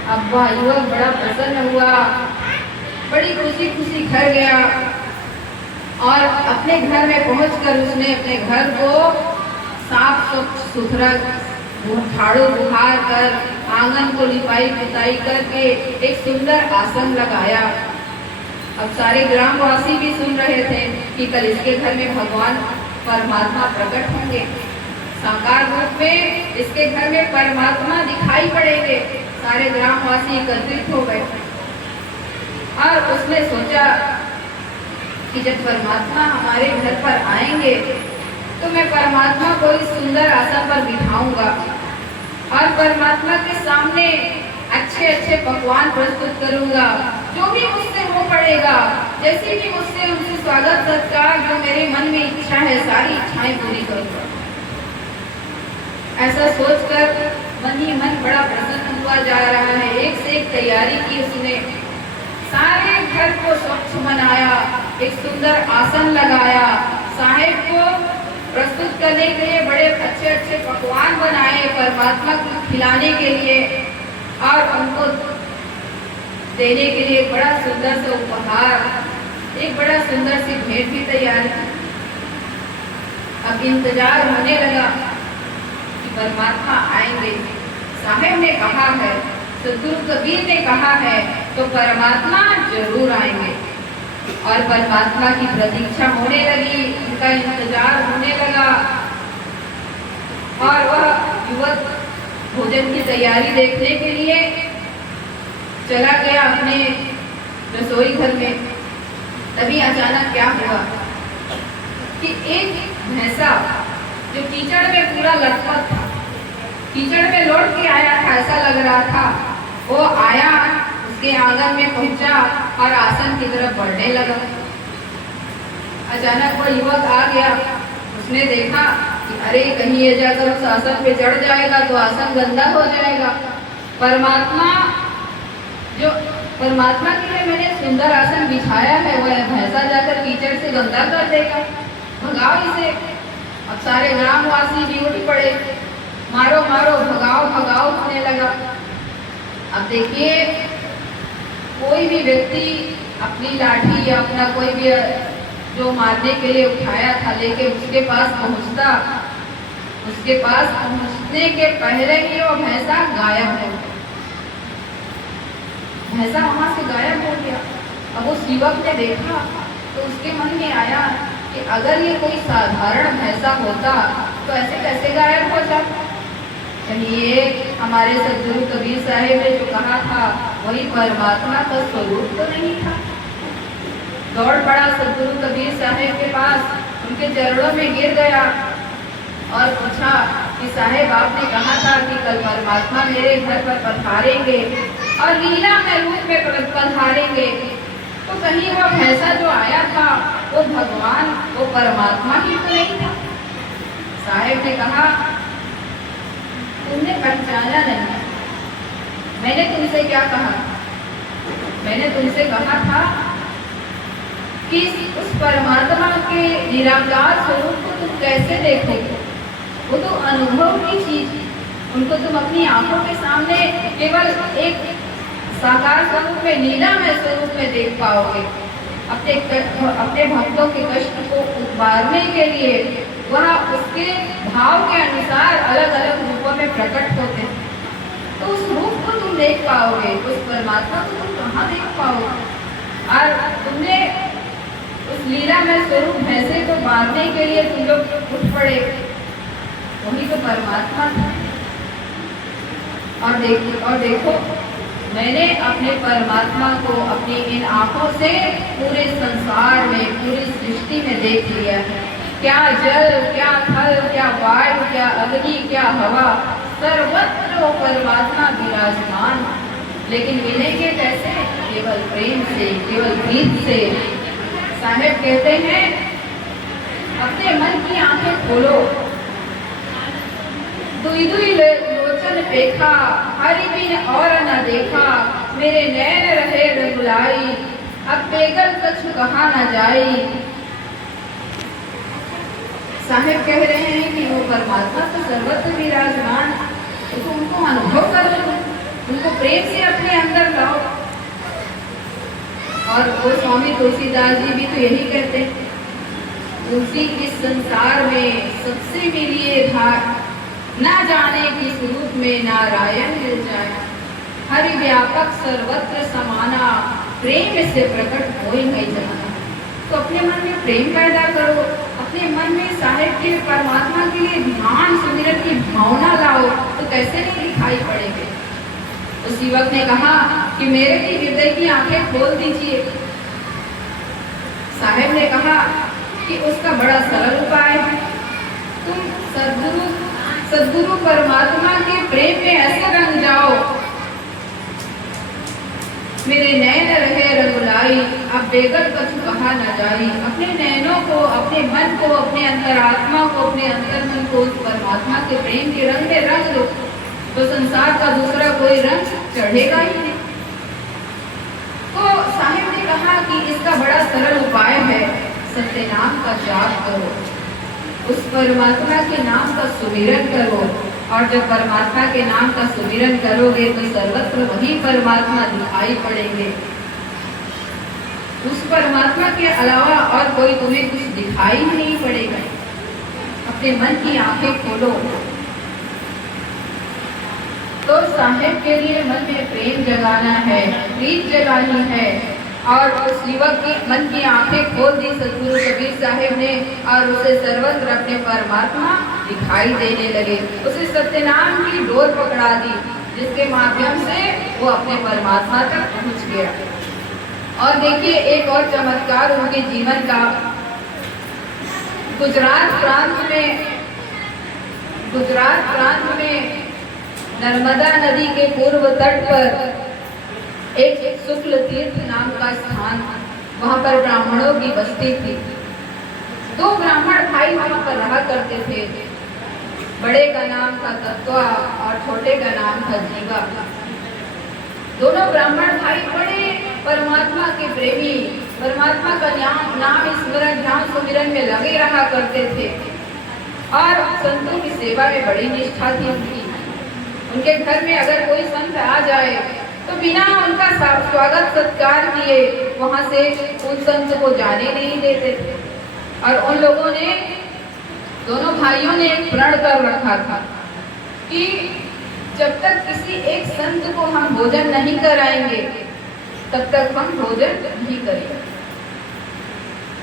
अब वह युवक बड़ा प्रसन्न हुआ, बड़ी खुशी खुशी घर गया और अपने घर में पहुंचकर उसने अपने घर को साफ सुथरा झाड़ू बुहार कर, आंगन को लिपाई पुताई करके एक सुंदर आसन लगाया। अब सारे ग्रामवासी भी सुन रहे थे कि कल इसके घर में भगवान परमात्मा प्रकट होंगे, साकार रूप में इसके घर में परमात्मा दिखाई पड़ेंगे। सारे ग्रामवासी एकत्रित हो गए और उसने सोचा कि जब परमात्मा हमारे घर पर आएंगे तो मैं परमात्मा को इस सुंदर आसन पर बिठाऊंगा और परमात्मा के सामने अच्छे अच्छे पकवान प्रस्तुत करूंगा, जो भी मुझसे हो पड़ेगा, जैसे भी मुझसे उनसे स्वागत सत्कार, जो मेरे मन में इच्छा है सारी इच्छाएं पूरी करूंगा। ऐसा सोचकर मन ही मन बड़ा प्रसन्न हुआ जा रहा है। एक से एक तैयारी की उसने, सारे घर को स्वच्छ बनाया, एक सुंदर आसन लगाया, साहेब को प्रस्तुत करने के लिए बड़े अच्छे अच्छे पकवान बनाए परमात्मा को खिलाने के लिए और उनको देने के लिए बड़ा सुंदर सा उपहार, एक बड़ा सुंदर सी भेंट भी तैयार की। अब इंतजार होने लगा कि परमात्मा आएंगे। साहेब ने कहा है, सदगुरु कबीर ने कहा है, तो परमात्मा जरूर आएंगे। और परमात्मा की प्रतीक्षा होने लगी, उनका इंतजार होने लगा और वह युवक भोजन की तैयारी देखने के लिए चला गया अपने रसोई घर में। तभी अचानक क्या हुआ कि एक भैंसा जो कीचड़ में पूरा लटपट था, कीचड़ में लौट के आया था, ऐसा लग रहा था, वो आया, उसके आंगन में पहुंचा और आसन की तरफ बढ़ने लगा। अचानक वो युवक आ गया, उसने देखा कि अरे कहीं ये जाकर उस आसन पे चढ़ जाएगा तो आसन गंदा हो जाएगा। परमात्मा के लिए मैंने सुंदर आसन बिछाया है, वह भैंसा जाकर कीचड़ से गंदा कर देगा, भगाओ इसे। अब सारे ग्रामवासी भी उठ पड़े, मारो मारो भगाओ भगाओ होने लगा। अब देखिए, कोई भी व्यक्ति अपनी लाठी या अपना कोई भी जो मारने के लिए उठाया था लेके उसके पास पहुंचता, उसके पास पहुंचने के पहले ही वो भैंसा गायब हो गया। भैंसा वहां से गायब हो गया। अब उस युवक ने देखा तो उसके मन में आया कि अगर ये कोई साधारण भैंसा होता तो ऐसे कैसे गायब हो जाता। ये हमारे सदगुरु कबीर साहिब ने जो कहा था वही परमात्मा का स्वरूप तो नहीं था। दौड़ पड़ा सदगुरु कबीर साहिब के पास, उनके चरणों में गिर गया और पूछा कि साहिब, आपने कहा था कि कल परमात्मा मेरे घर पर पधारेंगे और लीला में रूप में पधारेंगे, तो कहीं वो भैंसा जो आया था वो भगवान, वो परमात्मा ही तो नहीं था। साहिब ने कहा, तुमने पहचाना नहीं। मैंने तुमसे क्या कहा? मैंने तुमसे कहा था कि उस परमात्मा के निराकार स्वरूप को तुम कैसे देखोगे? वो तो अनुभव की चीज है, उनको तुम अपनी आंखों के सामने केवल एक साकार स्वरूप में, लीलामय स्वरूप में देख पाओगे। अपने भक्तों के कष्ट को उबारने के लिए वह उसके भाव के अनुसार अलग अलग रूपों में प्रकट होते हैं, तो उस रूप को तुम देख पाओगे, उस परमात्मा को तुम कहाँ देख पाओगे? और तुमने उस लीला में स्वरूप भैंसे को मारने के लिए तुम लोग उठ पड़े, वही तो परमात्मा था। और देखो, मैंने अपने परमात्मा को अपनी इन आंखों से पूरे संसार में, पूरी सृष्टि में देख लिया है। क्या जल, क्या थल, क्या वायु, क्या अग्नि, क्या हवा, सर्वत्र वो परमात्मा विराजमान। लेकिन मिलेंगे कैसे? केवल प्रेम से, केवल प्रीत से। साहेब कहते हैं, अपने मन की आंखें खोलो, दुई दुई लोचन देखा, हरि बिन और न देखा, मेरे नैन रहे रंगुलाई, अब बेगल कछु कहा न जाई। साहेब कह रहे हैं कि वो परमात्मा तो सर्वत्र विराजमान, तो उनको अनुभव कर लो, उनको प्रेम से अपने अंदर लाओ। और वो स्वामी तुलसीदास जी भी तो यही कहते हैं, तुलसी इस संसार में सबसे मिलिए धार, ना जाने किस रूप में नारायण मिल जाए, हरि व्यापक सर्वत्र समाना, प्रेम से प्रकट होए नहीं जाना। तो अपने मन में प्रेम पैदा करो, अपने मन में साहिब के परमात्मा के लिए ध्यान सुमिरन की भावना लाओ, तो कैसे नहीं दिखाई पड़ेंगे। उस युवक ने कहा कि मेरे भी हृदय की आंखें खोल दीजिए। साहिब ने कहा कि उसका बड़ा सरल उपाय है, तुम सद्गुरु परमात्मा के प्रेम में ऐसे रंग जाओ, मेरे नैन रहे रंगुलाई, अब बेगल कछु कहा न जाई। अपने नैनों को, अपने मन को, अपने अंतरात्मा को, अपने अंतर्मन को उस परमात्मा के प्रेम के रंग में रंग दो, तो संसार का दूसरा कोई रंग चढ़ेगा ही नहीं। तो साहिब ने कहा कि इसका बड़ा सरल उपाय है, सत्य नाम का जाप करो, उस परमात्मा के नाम का सुमिरन करो। और जब परमात्मा के नाम का सुमिरन करोगे तो सर्वत्र वही परमात्मा दिखाई पड़ेंगे। उस परमात्मा के अलावा और कोई तुम्हें कुछ दिखाई ही नहीं पड़ेगा। अपने मन की आंखें खोलो। तो साहिब के लिए मन में प्रेम जगाना है, प्रीत जगानी है। और उस युवक के मन की आंखें खोल दी सदगुरु कबीर साहिब ने, और उसे सर्वत्र अपने परमात्मा दिखाई देने लगे। उसे सत्यनाम की डोर पकड़ा दी, जिसके माध्यम से वो अपने परमात्मा तक पहुंच गया। और देखिए एक और चमत्कार उनके जीवन का। गुजरात प्रांत में नर्मदा नदी के पूर्व तट पर एक शुक्ल तीर्थ नाम का स्थान, वहां पर ब्राह्मणों की बस्ती थी। दो ब्राह्मण भाई वहां पर रहा करते थे। बड़े का नाम था तत्वा और छोटे का नाम था जीवा। दोनों ब्राह्मण भाई बड़े परमात्मा के प्रेमी, परमात्मा का नाम स्मरण ध्यान सुमिरन में लगे रहा करते थे और संतों की सेवा में बड़ी निष्ठा थी उनकी। उनके घर में अगर कोई संत आ जाए तो बिना उनका स्वागत सत्कार किए वहां से उन संत को जाने नहीं देते थे। और उन लोगों ने, दोनों भाइयों ने एक प्रण कर रखा था कि जब तक किसी एक संत को हम भोजन नहीं कराएंगे तब तक हम भोजन नहीं करेंगे।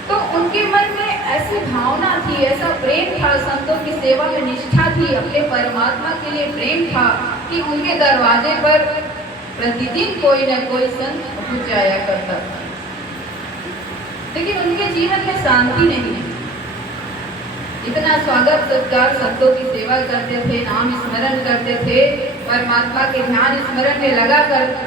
तो उनके मन में ऐसी भावना थी, ऐसा प्रेम था, संतों की सेवा में निष्ठा थी, अपने परमात्मा के लिए प्रेम था कि उनके दरवाजे पर प्रतिदिन कोई न कोई संत पहुंच जाया करता था। लेकिन उनके जीवन में शांति नहीं। इतना स्वागत सत्कार, संतों की सेवा करते थे, नाम स्मरण करते थे, परमात्मा के ध्यान स्मरण में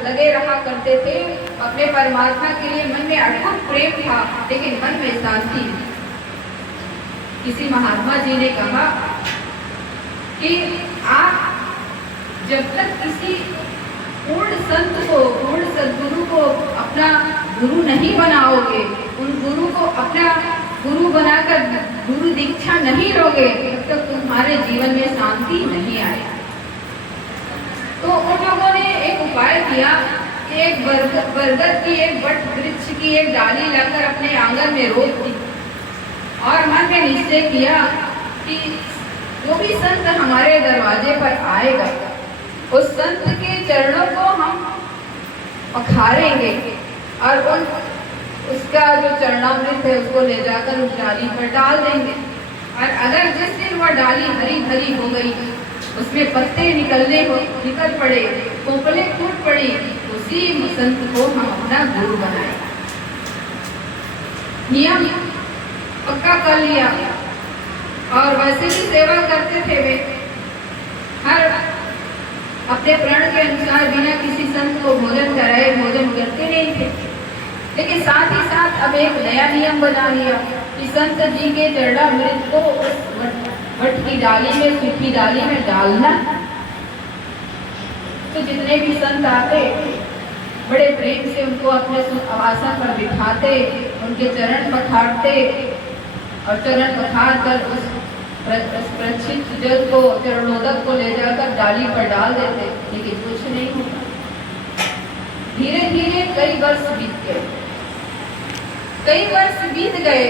लगे रहा करते थे। अपने परमात्मा के लिए मन में अटूट प्रेम था, लेकिन मन में शांति। किसी महात्मा जी ने कहा कि आप जब तक किसी पूर्ण संत को, पूर्ण सद्गुरु को अपना गुरु नहीं बनाओगे, उन गुरु को अपना गुरु बनाकर गुरु दीक्षा नहीं लोगे, तब तक तुम्हारे जीवन में शांति नहीं आएगी। तो उन लोगों ने एक उपाय किया कि एक बरगद की, एक वट वृक्ष की एक डाली लाकर अपने आंगन में रोप दी और मन में निश्चय किया कि जो भी संत हमारे दरवाजे पर आएगा उस संत के चरणों को हम पखारेंगे और उसका जो चरणामृत है उसको ले जाकर उस डाली पर डाल देंगे। और अगर जिस दिन वह डाली हरी भरी हो गई, उसमें पत्ते निकल पड़े, कोपले टूट पड़ी, उसी संत को हम अपना गुरु बनाए। नियम पक्का कर लिया और वैसे ही सेवा करते थे वे। हर अपने प्रण के अनुसार बिना किसी संत को भोजन कराए भोजन करते नहीं थे। लेकिन साथ ही साथ अब एक नया नियम बना लिया कि संत जी के चरणामृत को वट की डाली में, सूखी डाली में डालना। तो जितने भी संत आते बड़े प्रेम से उनको अपने आसन पर बिठाते, उनके चरण पखारते और चरण पखार कर उस प्रक्षिप्त जल को, चरणोदक को ले जाकर डाली पर डाल देते। लेकिन कुछ नहीं होता। धीरे धीरे कई वर्ष बीत गए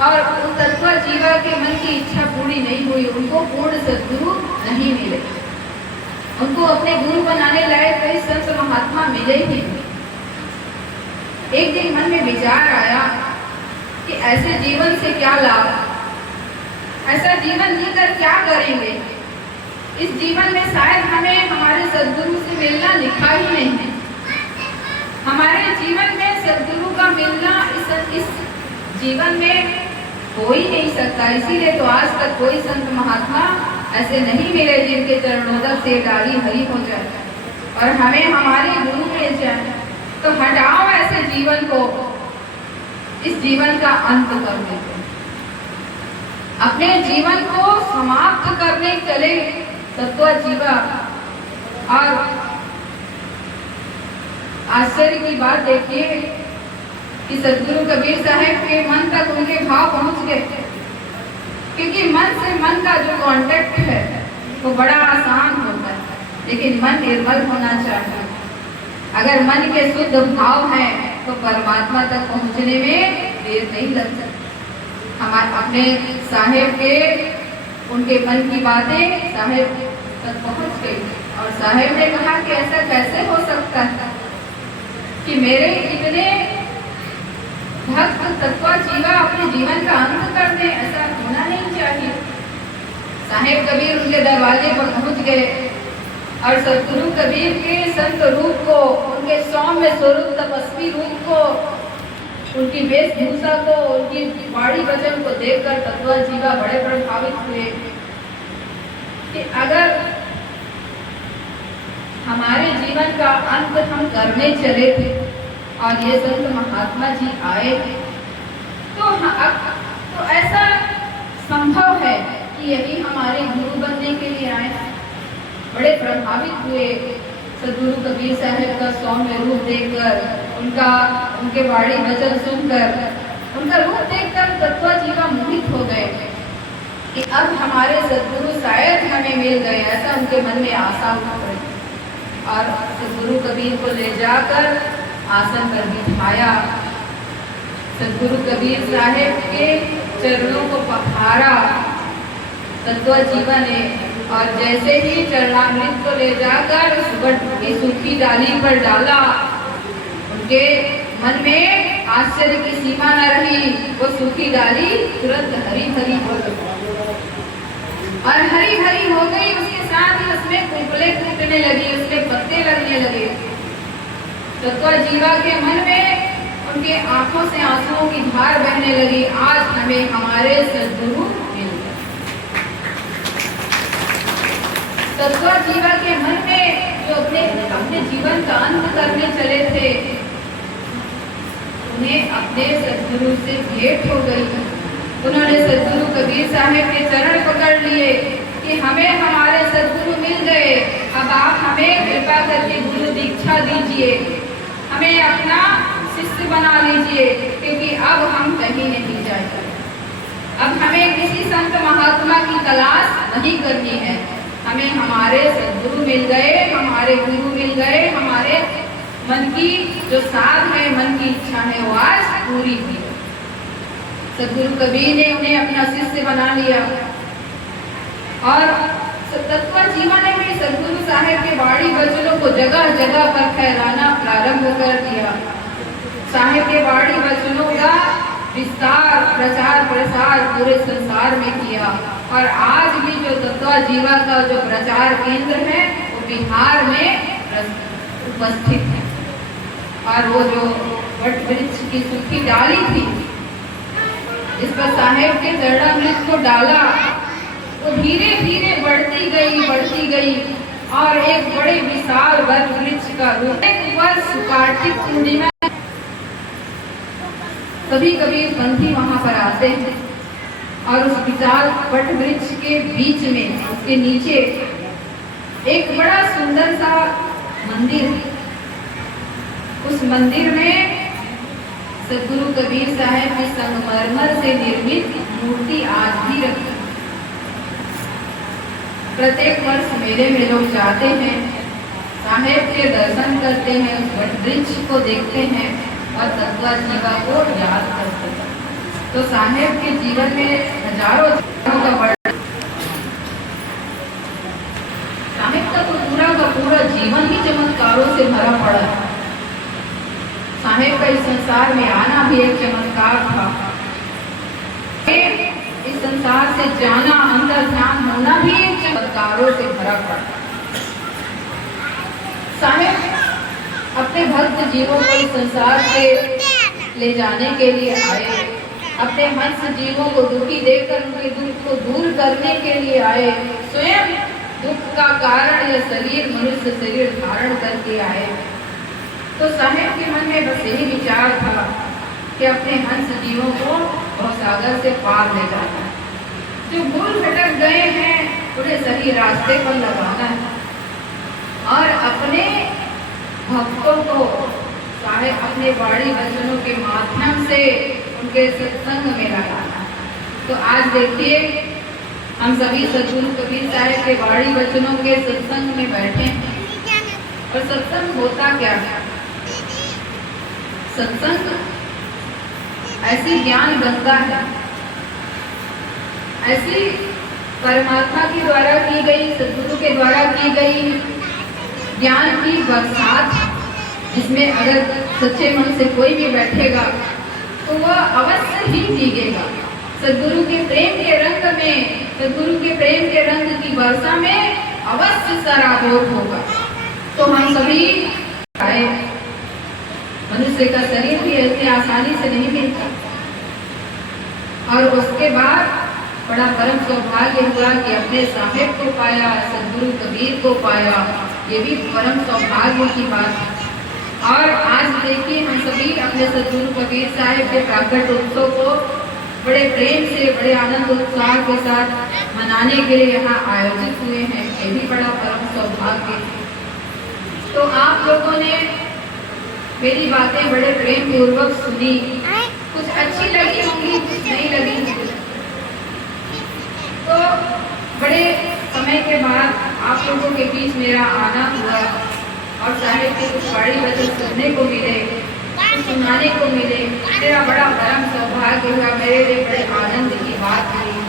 और उन तत्वा जीवा के मन की इच्छा पूरी नहीं हुई। उनको पूर्ण सद्गुरु नहीं मिले। उनको अपने गुरु बनाने लायक कई संत महात्मा मिले ही। एक दिन मन में विचार आया कि ऐसे जीवन से क्या लाभ, ऐसा जीवन जीकर क्या करेंगे। इस जीवन में शायद हमें हमारे सद्गुरु से मिलना लिखा ही नहीं है। हमारे जीवन में सद्गुरु का मिलना इस जीवन में हो ही नहीं सकता। इसीलिए तो आज तक कोई संत महात्मा ऐसे नहीं मिले जिनके चरणोदक से डाली हरी हो जाए और हमें हमारे गुरु मिल जाए। तो हटाओ ऐसे जीवन को, इस जीवन का अंत कर देते, अपने जीवन को समाप्त करने चले तत्वा जीवा। और आश्चर्य की बात देखिए कि सद्गुरु कबीर साहब के मन तक उनके भाव पहुंच गए, क्योंकि मन से मन का जो कांटेक्ट है वो बड़ा आसान होता है, लेकिन मन निर्मल होना चाहिए। अगर मन के शुद्ध भाव हैं तो परमात्मा तक पहुंचने में देर नहीं लग सकती। हमारे अपने साहेब के, उनके मन की बातें साहेब तक पहुंच गई और साहेब ने कहा कि ऐसा कैसे हो सकता है कि मेरे इतने भक्त तत्वा जीवा अपने जीवन का अंत कर दे। ऐसा होना नहीं चाहिए। साहेब कबीर उनके दरवाजे पर पहुंच गए और सद्गुरु कबीर के संत रूप को, उनके सौम्य स्वरूप तपस्वी रूप को, उनकी वेशभूषा को, उनकी वाणी वचन को देखकर तत्व जीवा बड़े प्रभावित हुए कि अगर हमारे जीवन का अंत हम करने चले थे और ये संत महात्मा जी आए तो ऐसा संभव है कि यही हमारे गुरु बनने के लिए आए। बड़े प्रभावित हुए सद्गुरु कबीर साहब का सौम्य रूप देखकर, उनके वाणी वचन सुनकर, उनका रूप देखकर तत्व जीवा मोहित हो गए कि अब हमारे सद्गुरु शायद हमें मिल गए, ऐसा उनके मन में आशा हुई। और सद्गुरु कबीर को ले जाकर आसन पर बिठाया, सद्गुरु कबीर साहब के चरणों को पखारा तत्व जीवा ने, और जैसे ही चरणामृत को ले जाकर उस वट की सूखी डाली पर डाला, उनके मन में आश्चर्य की सीमा न रही। वो सूखी डाली तुरंत हरी भरी हो गई, और हरी भरी हो गई, उसके साथ ही उसमें कुंपले फूटने लगी, उसके पत्ते लगने लगे। तत्व जीवा के मन में, उनके आंखों से आंसुओं की धार बहने लगी। आज हमें हमारे सद्गुरु मिल गए। तत्व जीवा के मन में जो अपने जीवन का अंत करने चले थे, उन्हें अपने सद्गुरु से भेंट हो गई। उन्होंने सद्गुरु कबीर साहब के चरण पकड़ लिए कि हमें हमारे सद्गुरु मिल गए, अब आप हमें कृपा करके गुरु दीक्षा दीजिए, हमें अपना शिष्य बना लीजिए, क्योंकि अब हम कहीं नहीं जाएंगे। अब हमें किसी संत महात्मा की तलाश नहीं करनी है, हमें हमारे सद्गुरु मिल गए, हमारे गुरु मिल गए, हमारे मन की जो साध है, मन की इच्छा है, वो आज पूरी हुई। सद्गुरु कबीर ने उन्हें अपना शिष्य बना लिया, और तत्व जीवा ने भी सद्गुरु साहब के वाणी वचनों को जगह जगह पर फैलाना प्रारंभ कर दिया। साहब के वाणी वचनों का विस्तार, प्रचार प्रसार पूरे संसार में किया, और आज भी जो तत्व जीवा का जो प्रचार केंद्र है वो बिहार में उपस्थित है। और वो जो वट वृक्ष की सूखी डाली थी, इस पर साहेब के चरणामृत को डाला, वो धीरे धीरे बढ़ती गई और एक बड़े विशाल वट वृक्ष का रूप। एक वर्ष कार्तिक पूर्णिमा, कभी कभी पंथी वहां पर आते हैं, और उस विशाल वट वृक्ष के बीच में, उसके नीचे एक बड़ा सुंदर सा मंदिर है। उस मंदिर में सद्गुरु कबीर साहब की संगमरमर से निर्मित मूर्ति आज भी रखी। प्रत्येक वर्ष मेले में लोग जाते हैं, साहेब के दर्शन करते हैं, उस वट वृक्ष को देखते हैं और तत्व जीवा को याद करते हैं। तो साहेब के जीवन में हजारों का बड़ा, साहेब का तो पूरा जीवन ही चमत्कारों से भरा पड़ा है। साहेब का इस संसार में आना भी एक चमत्कार था, इस संसार से जाना, अंदर ध्यान होना भी एक चमत्कारों से भरा पड़ा। साहेब अपने भक्त जीवों को इस संसार से ले जाने के लिए आए, अपने हंस जीवों को दुखी देकर उनके दुख को दूर करने के लिए आए। स्वयं दुख का कारण यह शरीर, मनुष्य शरीर धारण करके आए। तो साहेब के मन में बस यही विचार था कि अपने हंस जीवों को भवसागर से पार ले जाना है, जो भूल भटक गए हैं उन्हें सही रास्ते पर लगाना है, और अपने भक्तों को साहेब अपने वाणी वचनों के माध्यम से उनके सत्संग में लगाना है। तो आज देखिए, हम सभी सद्गुरु कबीर साहब के वाणी वचनों के सत्संग में बैठे हैं, और सत्संग होता क्या है? सत्संग ऐसी ज्ञान गंगा है, ऐसी परमात्मा के द्वारा की गई, सद्गुरु के द्वारा की गई ज्ञान की बरसात, जिसमें अगर सच्चे मन से कोई भी बैठेगा तो वह अवश्य ही भीगेगा। सद्गुरु के प्रेम के रंग में, सद्गुरु के प्रेम के रंग की वर्षा में अवश्य सराबोर होगा। तो हम सभी आए, मनुष्य का शरीर भी ऐसे आसानी से नहीं मिलता। और उसके बाद बड़ा परम सौभाग्य हुआ कि अपने साहेब को पाया, सदगुरु कबीर को पाया। ये भी परम सौभाग्य की बात है। और आज देखिए हम सभी अपने सदगुरु कबीर साहिब के प्राकट उत्सव को बड़े प्रेम से, बड़े आनंद उत्साह के साथ मनाने के लिए यहाँ आयोजित हुए हैं। ये भी बड़ा परम सौभाग्य है। तो आप लोगों ने मेरी बातें बड़े प्रेम पूर्वक सुनी, कुछ अच्छी लगी होंगी, कुछ नहीं लगी होंगी। तो बड़े समय के बाद आप लोगों के बीच मेरा आना हुआ और साहिब के कुछ बाड़ी वचन सुनने को मिले, कुछ सुनाने को मिले। मेरा बड़ा परम सौभाग्य हुआ, मेरे लिए बड़े आनंद की बात हुई।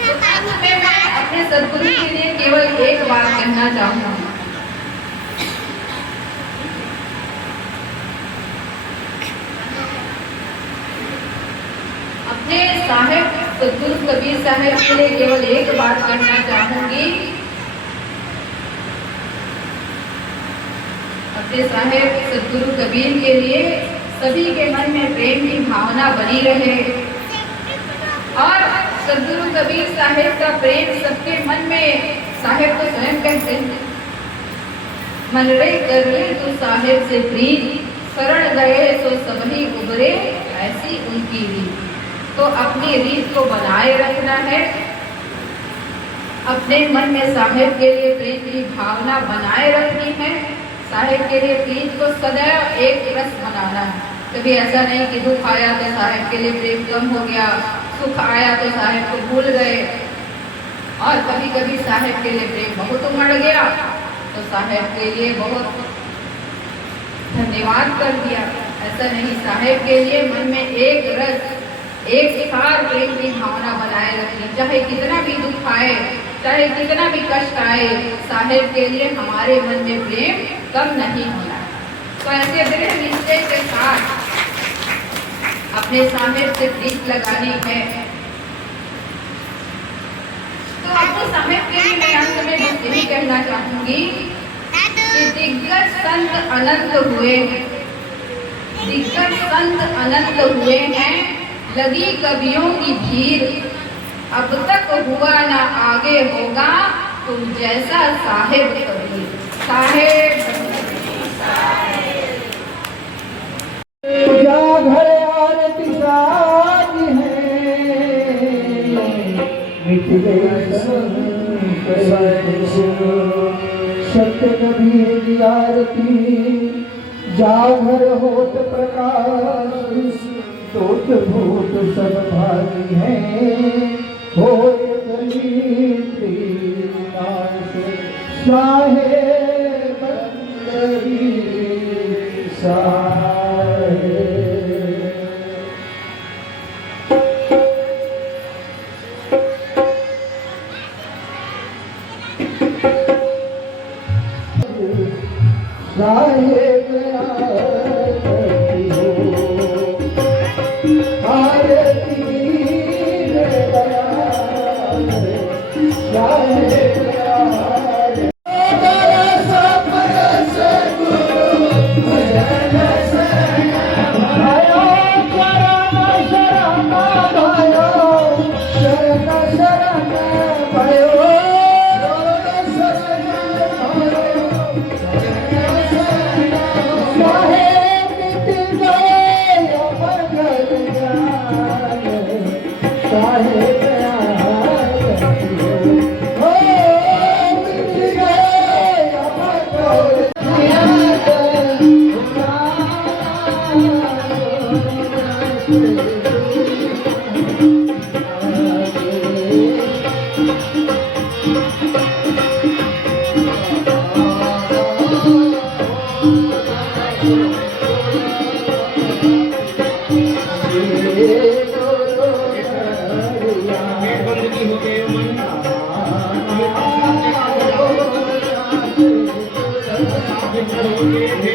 तो अंत में मैं अपने सदगुरु के लिए केवल एक बात कहना चाहूँगी। अपने साहिब सदगुरु कबीर साहिब के लिए केवल एक बात कहना चाहूंगी। अपने साहिब सदगुरु कबीर के लिए सभी के मन में प्रेम की भावना बनी रहे और सदगुरु कबीर साहिब का प्रेम सबके मन में, साहिब तो स्वयं कहते हैं, मन रे कर ले तो साहिब से प्रीत, शरण गए तो सबही उबरे, ऐसी उनकी रीत। तो अपनी रीत को बनाए रखना है, अपने मन में साहिब के लिए प्रेम की भावना बनाए रखनी है, साहिब के लिए प्रीत को सदैव एक रस बनाना है। कभी ऐसा नहीं कि दुख आया तो साहिब के लिए प्रेम कम हो गया, सुख आया तो साहिब को भूल गए, और कभी कभी साहिब के लिए प्रेम बहुत उमड़ गया तो साहिब के लिए बहुत धन्यवाद कर दिया। ऐसा नहीं, साहिब के लिए मन में एक रस, एक सार प्रेम की भावना बनाए रखनी। चाहे कितना भी दुख आए, चाहे कितना भी कष्ट आए, साहिब के लिए हमारे मन में प्रेम कम नहीं होना। तो ऐसे दृढ़ निश्चय के साथ अपने साहिब से प्रीत लगानी है। तो अपने साहिब के लिए मैं अंत में बस यही कहना चाहूंगी कि दिग्गज संत अनंत हुए हैं, दिग्गज संत अनंत हुए हैं, लगी कवियों की भीड़, अब तक हुआ ना आगे होगा तुम जैसा साहिब कबीर। साहिब घर आरती साज है, मिट गए सत्य कबीर की आरती, जागर होत प्रकाश, टोट भूत सब भागी है, होए गरीब नाश, साहेब बंदगी साहेब। साहेब आरती हो, आरती रे दयाल, साहेब आरती। बरस बरस गुरु भजन शरण भयो, शरण शरण भयो, शरण शरण भयो, हो गए